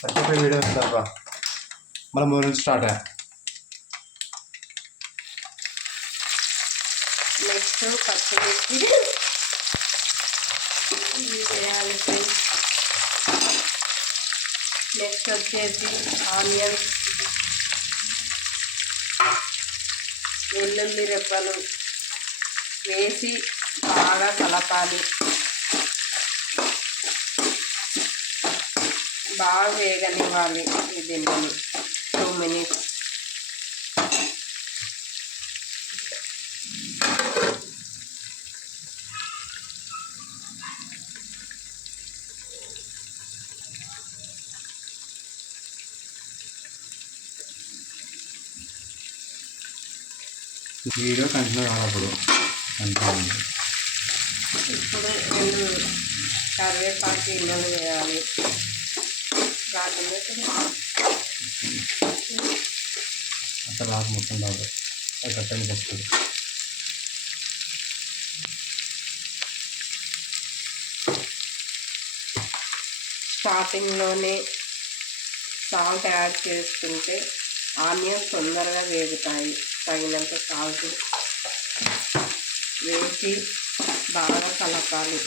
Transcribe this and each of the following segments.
వచ్చేప్పుడు వీడియో వస్తారా మళ్ళీ మూడు నుంచి స్టార్ట్ నెక్స్ట్ పచ్చిమిర్చి వేయాలి ఫ్రెండ్స్. నెక్స్ట్ వచ్చేసి ఆనియన్స్, వెల్లుల్లి రెబ్బలు వేసి బాగా కలపాలి. బాగా వేగనివ్వాలి ఈ దీన్ని 2 minutes. వీడియో కంటిన్యూ కానప్పుడు కంటిన్యూ. ఇప్పుడు 2 కరివేపాకు ఇన్నలు వేయాలి. అసలు నాకు మొత్తం రాదు, అది కట్టడానికి వస్తుంది. స్టార్టింగ్లోనే సాల్ట్ యాడ్ చేసుకుంటే ఆనియన్ తొందరగా వేగుతాయి. తగినంత సాల్ట్ వేసి బాగా కలపాలి.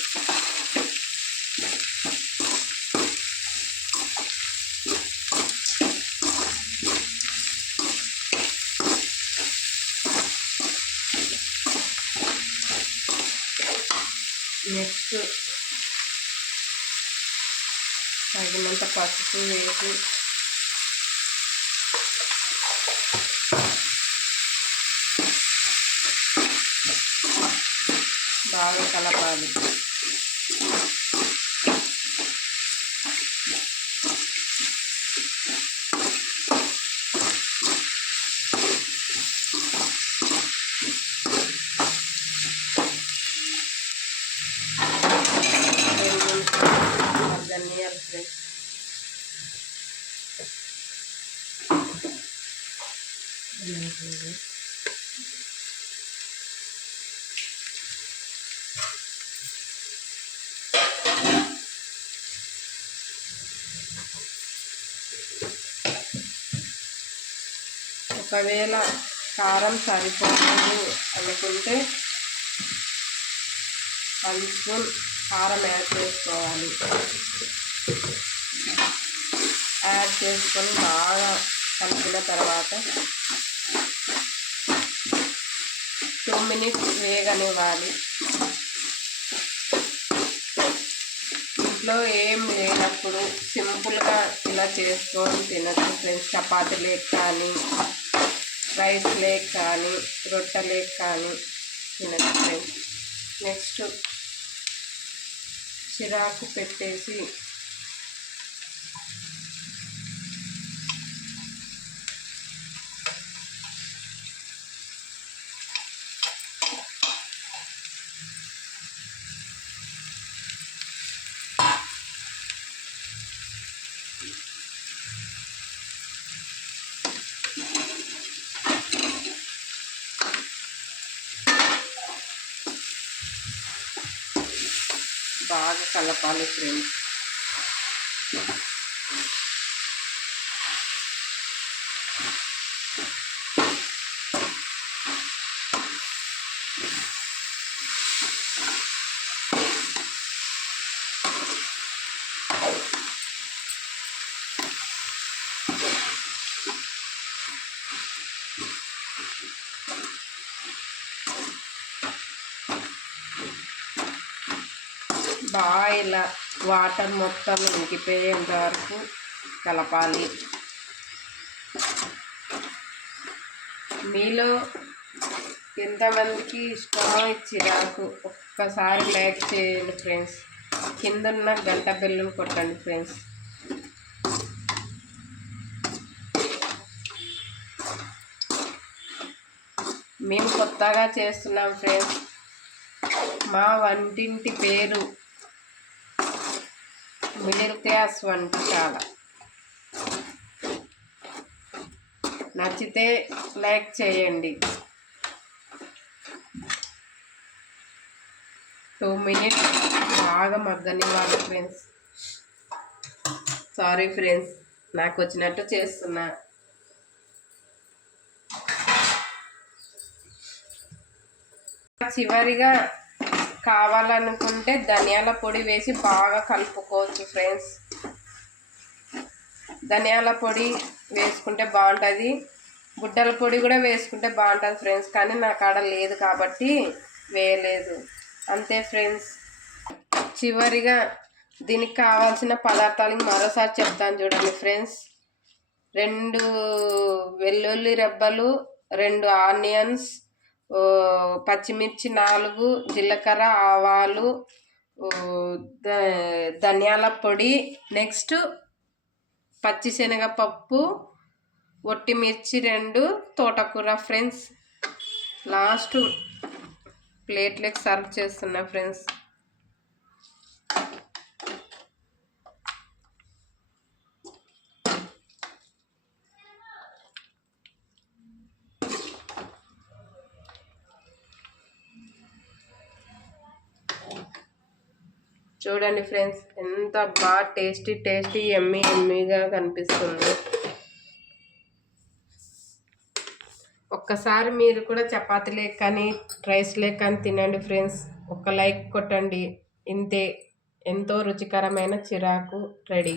నెక్స్ట్ తగినంత పసుపు వేసి బాగా కలపాలి. ధనియాలు ఫ్రెండ్స్, ఒకవేళ కారం సరిపోతుంది అనుకుంటే 1 స్పూన్ కారం యాడ్ చేసుకోవాలి. యాడ్ చేసుకొని బాగా కలిపిన తర్వాత 2 minutes వేగనివ్వాలి. ఇంట్లో ఏం లేనప్పుడు సింపుల్గా ఇలా చేసుకొని తినచ్చు ఫ్రెండ్స్. చపాతీ లేక్ కానీ, రైస్ లేక్ కానీ, రొట్టె లేక్ కానీ తినచ్చు ఫ్రెండ్స్. నెక్స్ట్ చిరాకు పెట్టేసి బాగా కలపాలి ఫ్రెండ్స్. బాగా ఇలా వాటర్ మొత్తం ఇంకిపోయేంత వరకు కలపాలి. మీలో ఎంతమందికి ఇష్టమో చిరాకు ఒక్కసారి లైక్ చేయండి ఫ్రెండ్స్. కిందన్న గంట బెల్లం కొట్టండి ఫ్రెండ్స్. మేము కొత్తగా చేస్తున్నాం ఫ్రెండ్స్. మా వంటింటి పేరు మిడిల్ క్లాస్ వంటశాల. నచ్చితే లైక్ చేయండి. 2 minutes బాగా మగ్గనివ్వాలి ఫ్రెండ్స్. సారీ ఫ్రెండ్స్, నాకు వచ్చినట్టు చేస్తున్నా. చివరిగా కావాలనుకుంటే ధనియాల పొడి వేసి బాగా కలుపుకోవచ్చు ఫ్రెండ్స్. ధనియాల పొడి వేసుకుంటే బాగుంటుంది, గుడ్డల పొడి కూడా వేసుకుంటే బాగుంటుంది ఫ్రెండ్స్. కానీ నా కాడ లేదు కాబట్టి వేయలేదు, అంతే ఫ్రెండ్స్. చివరిగా దీనికి కావాల్సిన పదార్థాలు మరోసారి చెప్తాను చూడండి ఫ్రెండ్స్. 2 వెల్లుల్లి రెబ్బలు, 2 ఆనియన్స్, పచ్చిమిర్చి 4, జీలకర్ర, ఆవాలు, ధనియాల పొడి, నెక్స్ట్ పచ్చిశనగపప్పు, ఒట్టి మిర్చి 2, తోటకూర ఫ్రెండ్స్. లాస్ట్ ప్లేట్లోకి సర్వ్ చేస్తున్నా ఫ్రెండ్స్. చూడండి ఫ్రెండ్స్, ఎంత బాగా టేస్టీ ఎమ్మీగా కనిపిస్తుందో. ఒక్కసారి మీరు కూడా చపాతీ లేక కానీ రైస్ లేక కానీ తినండి ఫ్రెండ్స్. ఒక లైక్ కొట్టండి, ఇంతే. ఎంతో రుచికరమైన చిరాకు రెడీ.